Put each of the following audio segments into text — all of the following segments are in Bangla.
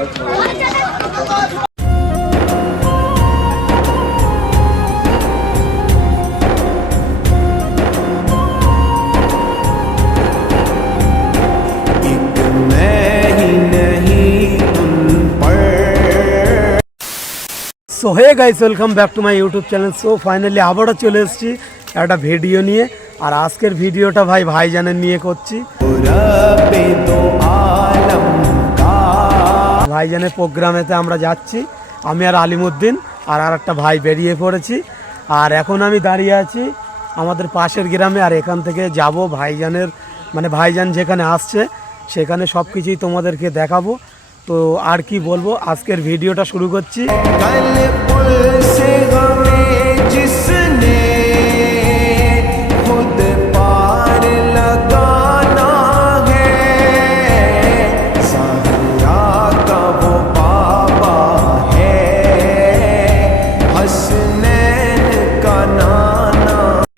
So hey guys, welcome back to my YouTube channel. So finally আবারও চলে এসেছি একটা ভিডিও নিয়ে। আর আজকের ভিডিওটা ভাইজানের নিয়ে করছি। ভাইজানের প্রোগ্রামেতে আমরা যাচ্ছি, আমি আর আলিমুদ্দিন আর একটা ভাই বেরিয়ে পড়েছি। আর এখন আমি দাঁড়িয়ে আছি আমাদের পাশের গ্রামে। আর এখান থেকে যাব ভাইজানের, মানে ভাইজান যেখানে আসছে সেখানে সব কিছুই তোমাদেরকে দেখাবো। তো আর কি বলবো, আজকের ভিডিওটা শুরু করছি।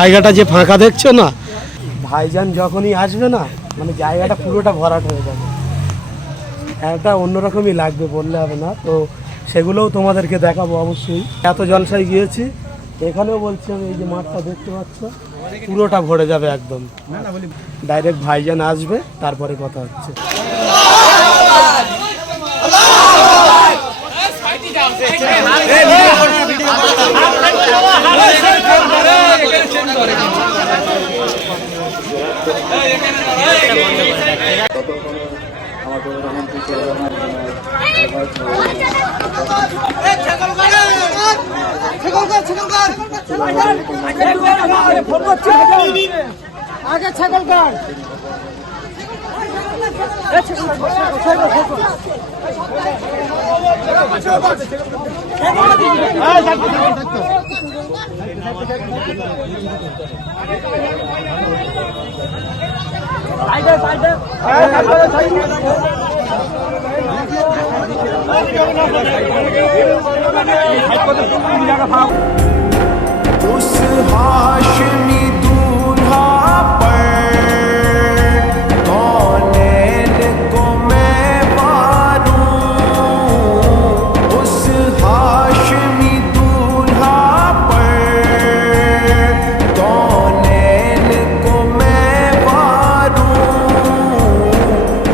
জায়গাটা যে ফাঁকা দেখছো না, ভাইজান যখনই আসবে না, মানে জায়গাটা পুরোটা ভরাট হয়ে যাবে। একটা অন্যরকমই লাগবে, বললে হবে না। তো সেগুলোও তোমাদেরকে দেখাবো অবশ্যই। এত জলসায় গিয়েছি, এখানেও বলছি আমি, এই যে মাঠটা দেখতে পাচ্ছ পুরোটা ভরে যাবে একদম। ডাইরেক্ট ভাইজান আসবে, তারপরে কথা হচ্ছে। আগে ছাগল কার उस हाशमी दूल्हा पर कौनैन को मैं वारूं, उस हाशमी दूल्हा पर कौनैन को मैं वारूं,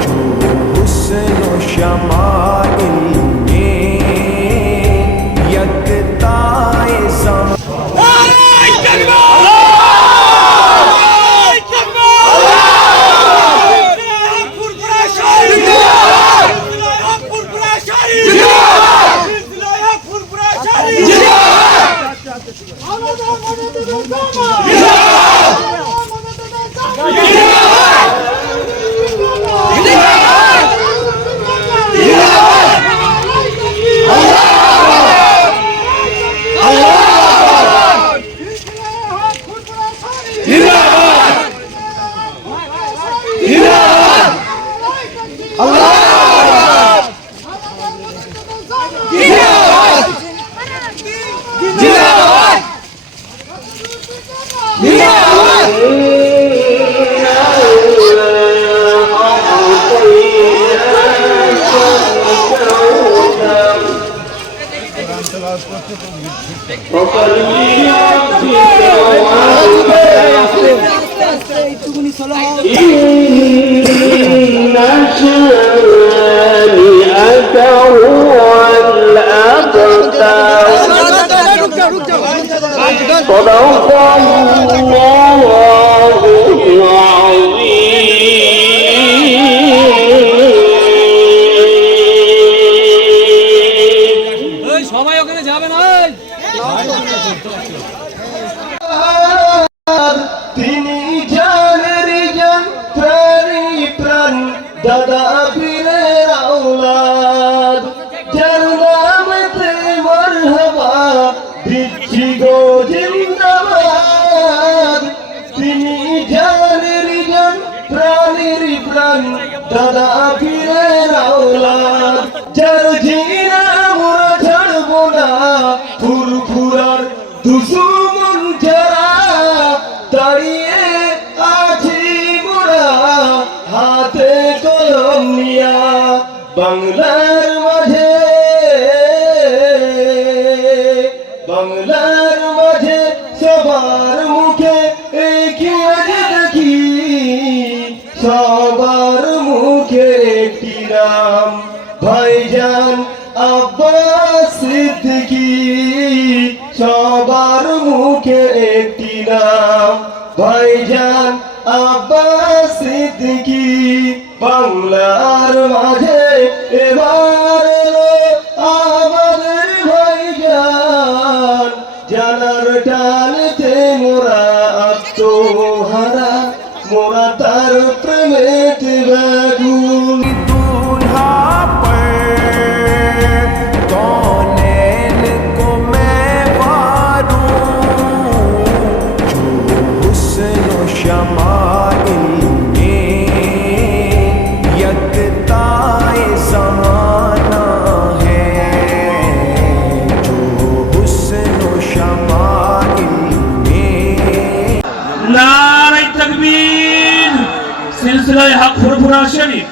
जो हुस्न व शमाइल में यकताए ज़मां। সময় ওখানে যাবে না। তিনি জানের জান প্রাণী প্রাণ দাদা পীরের আওলাদ, যার নামেতে মারহাবা দিচ্ছি গো জিন্দাবাদ। তিনি জানের জান প্রাণীর প্রাণ দাদা পীরের আওলাদ, যার জিনা মোরা ছাড়বো না, ফুরফুরার দুশমন যারা দাঁড়িয়ে আছি মোরা হাতে কলম নিয়া, বাংলার বাংলার মাঝে সবার মুখে একই আজ দেখি, সবার মুখে একটি নাম, ভাইজান আব্বাস সিদ্দিকী। সবার মুখে একটি নাম, ভাইজান আব্বাস সিদ্দিকী। বাংলার মাঝে এবার এলো আমাদের ভাইজান, জানার টানতে মোরা আত্মহারা, মোরা তার প্রেমেতে বেগুন। নারায়ে তাকবীর, সিলসিলায়ে হক ফুরফুরা শরীফ,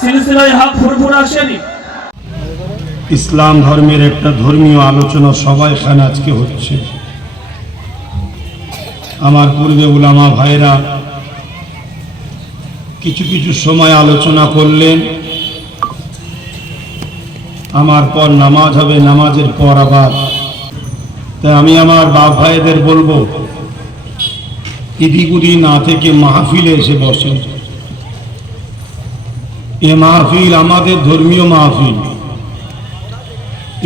সিলসিলায়ে হক ফুরফুরা শরীফ। ইসলাম ধর্মের একটা ধর্মীয় আলোচনা সবাই এখানে আজকে হচ্ছে। আমার পূর্বে উলামা ভাইরা কিছু কিছু সময় আলোচনা করলেন, আমার পর নামাজ হবে, নামাজের পর আবার। তাই আমি আমার বাপ ভাইদের বলবো, ইদিগুদি না থেকে মাহফিলে এসে বসেন। এ মাহফিল আমাদের ধর্মীয় মাহফিল।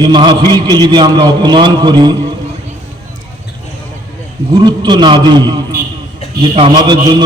এই মাহফিলকে যদি আমরা অপমান করি, গুরুত্ব না দিই, যেটা আমাদের জন্য